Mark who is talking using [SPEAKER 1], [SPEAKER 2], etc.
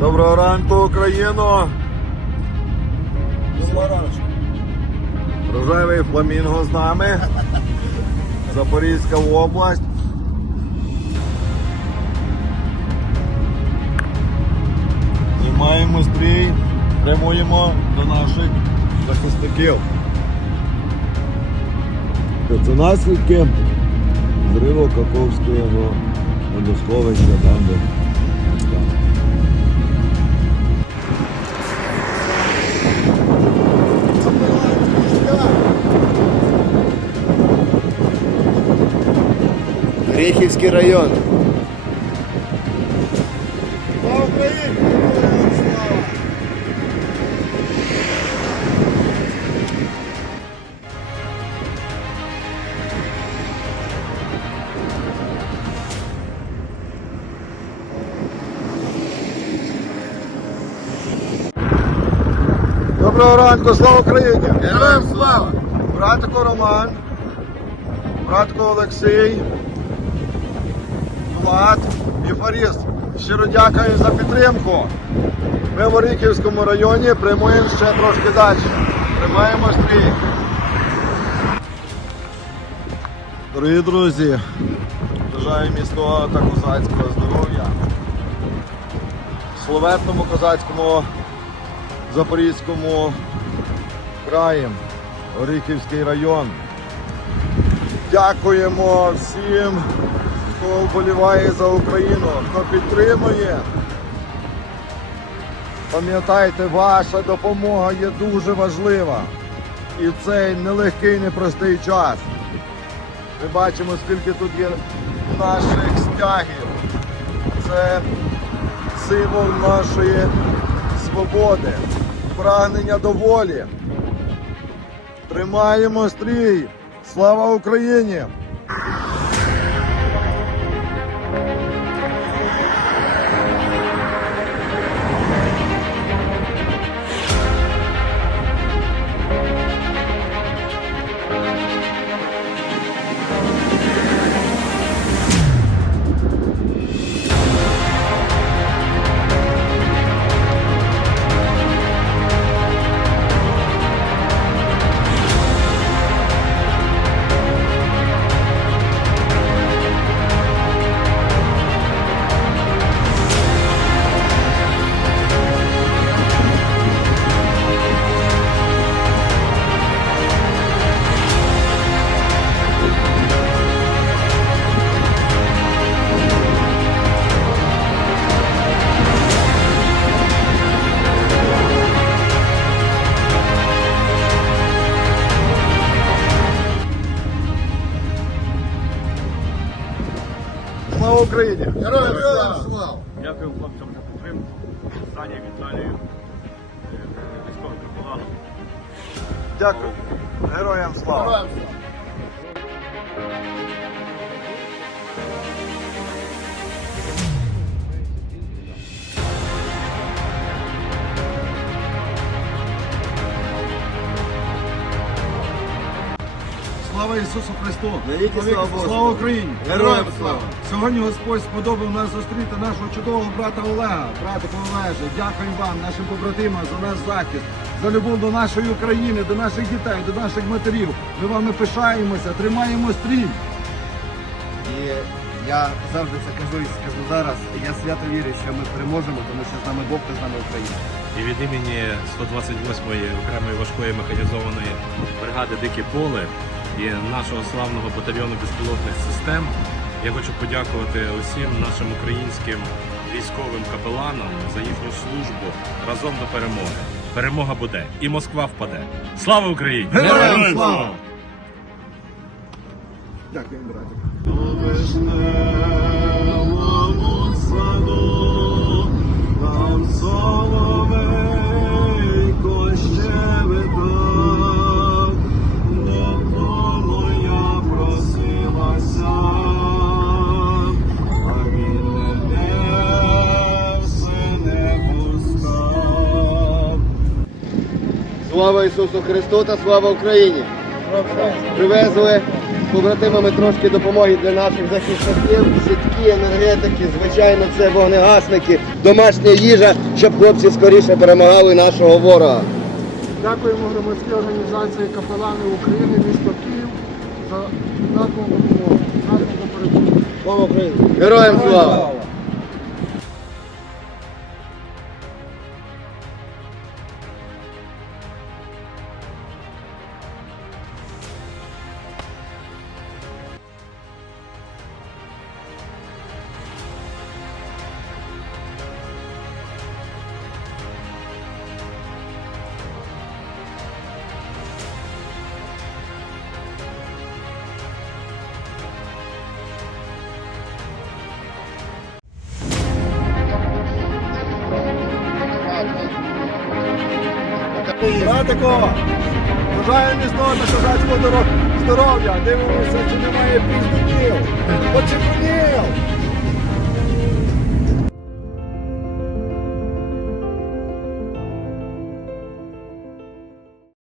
[SPEAKER 1] Доброго ранку, Україно!
[SPEAKER 2] Доброго раночку.
[SPEAKER 1] Рожевий фламінго з нами. Запорізька область. Знімаємо стрій, прямуємо до наших захисників. Це наслідки зриву Каховського водосховища там, де там.
[SPEAKER 2] Орехівський район. Слава Україні!
[SPEAKER 1] Доброго ранку, слава Україні!
[SPEAKER 2] Героям слава!
[SPEAKER 1] Братику Роман, братику Олексій, Влад і. Щиро дякую за підтримку. Ми в Оріхівському районі прямуємо ще трошки далі. Тримаємо стрій. Дорогі друзі, бажаю міцного та козацького здоров'я. Словетному козацькому Запорізькому краї, Оріхівський район. Дякуємо всім, хто вболіває за Україну, хто підтримує. Пам'ятайте, ваша допомога є дуже важлива. І цей нелегкий, непростий час. Ми бачимо, скільки тут є наших стягів. Це символ нашої свободи, прагнення до волі. Тримаємо стрій! Слава Україні! Слава Україні!
[SPEAKER 2] Героям слава!
[SPEAKER 3] Дякую хлопцям за підтримку. Саня Віталію, е, військовим капеланом.
[SPEAKER 1] Дякую! Героям слава!
[SPEAKER 2] Героям слава!
[SPEAKER 4] Слава Ісусу Христу!
[SPEAKER 2] Навіки
[SPEAKER 4] Навіки
[SPEAKER 2] слава
[SPEAKER 4] Слава Україні!
[SPEAKER 2] Героям слава!
[SPEAKER 4] Сьогодні Господь сподобав нас зустріти нашого чудового брата Олега, братику Олеже. Дякую вам, нашим побратимам, за наш захист, за любов до нашої України, до наших дітей, до наших матерів. Ми вами пишаємося, тримаємо стрій.
[SPEAKER 5] І я завжди це кажу і скажу зараз. Я свято вірю, що ми переможемо, тому що з нами Бог та з нами Україна.
[SPEAKER 3] І від імені 128-ї окремої важкої механізованої бригади Дике поле і нашого славного батальйону безпілотних систем я хочу подякувати усім нашим українським військовим капеланам за їхню службу разом до перемоги. Перемога буде і Москва впаде. Слава Україні!
[SPEAKER 4] Героям слава!
[SPEAKER 1] Дякую, братик.
[SPEAKER 5] Слава Ісусу Христу та слава Україні! Привезли з побратимами трошки допомоги для наших захисників. Сітки, енергетики, звичайно, це вогнегасники, домашня їжа, щоб хлопці скоріше перемагали нашого ворога.
[SPEAKER 2] Дякуємо громадській організації Капелани України, місто Київ за надану допомогу.
[SPEAKER 5] Слава Україні! Героям слава!
[SPEAKER 1] Братико, бажаю міцного та козацького здоров'я. Дивимося, чи немає піздунів, почервонів.